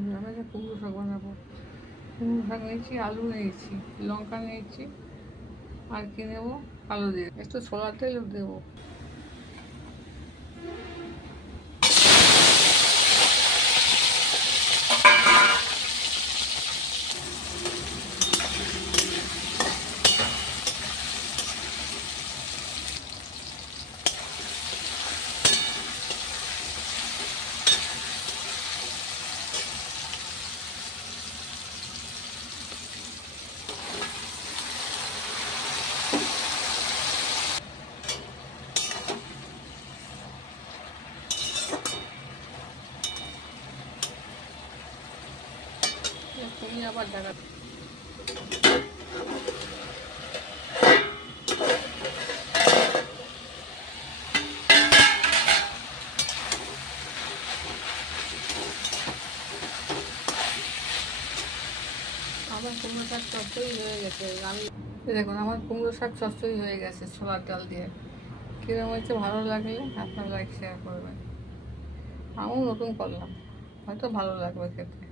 আমি কুমড়ো শাক বানাবো। কুমড়ো শাক নিয়েছি, আলু নিয়েছি, লঙ্কা নিয়েছি, আর কি নেবো, কালো দিয়ে একটু ছোলার তেল দেবো। তুমি আবার দেখা আমার কুমড়ো শাক চচ্চড়ি হয়ে গেছে। আমি দেখুন আমার কুমড়ো শাক চচ্চড়ি হয়ে গেছে ছোলার ডাল দিয়ে। কীরকম হয়েছে ভালো লাগলে আপনারা লাইক শেয়ার করবেন। আমিও নতুন করলাম, হয়তো ভালো লাগবে খেতে।